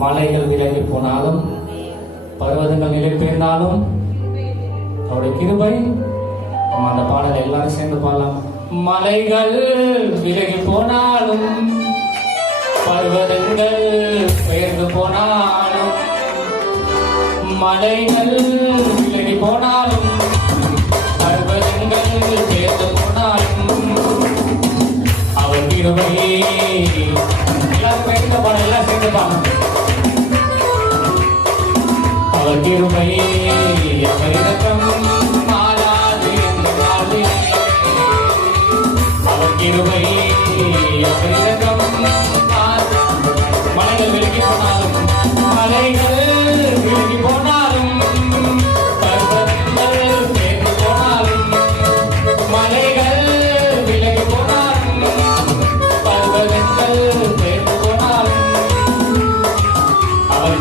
மலைகள் விலகி போனாலும் பருவதங்கள் நிலை பெயர்ந்தாலும் அவருடைய கிருபை நம்ம அந்த பாடல் எல்லாரும் சேர்ந்து பாடலாம். மலைகள் விலகி போனாலும் பருவதங்கள் பெயர்ந்து போனாலும் மலைகள் விலகி போனாலும் பருவதங்கள் பெயர்ந்து போனாலும் அவர் கிருபை. எல்லாம் பெயர்ந்த பாடல் எல்லாம் சேர்ந்து பாடலாம். அவர் கிருபை அவர் இரக்கம் மாறாது. அவர் மலைகள் விலகி போனாலும் மலைகள் விலகி போனாலும் மலைகள் விலகி போனாலும் பர்வதங்கள் போனாலும் அவர்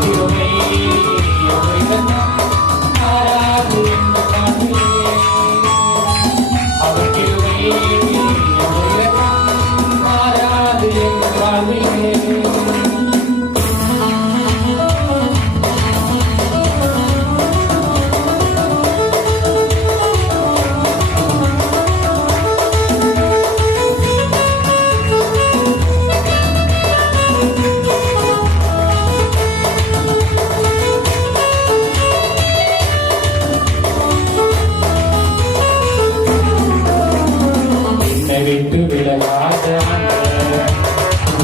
விட்டு விலகாத ஆண்டவர்,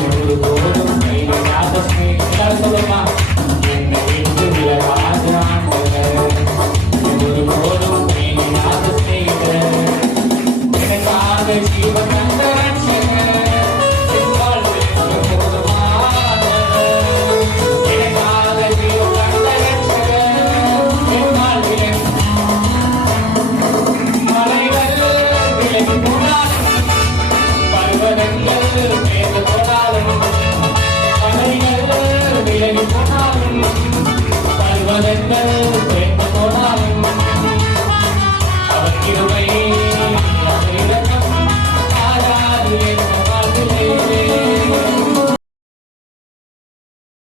ஒருபோதும் கைவிடாத சிநேகிதர். எல்லாரும் சொல்லுமா? என்னை விட்டு விலகாத ஆண்டவர், ஒருபோதும் கைவிடாத சிநேகிதர். எனக்காக ஜீவன்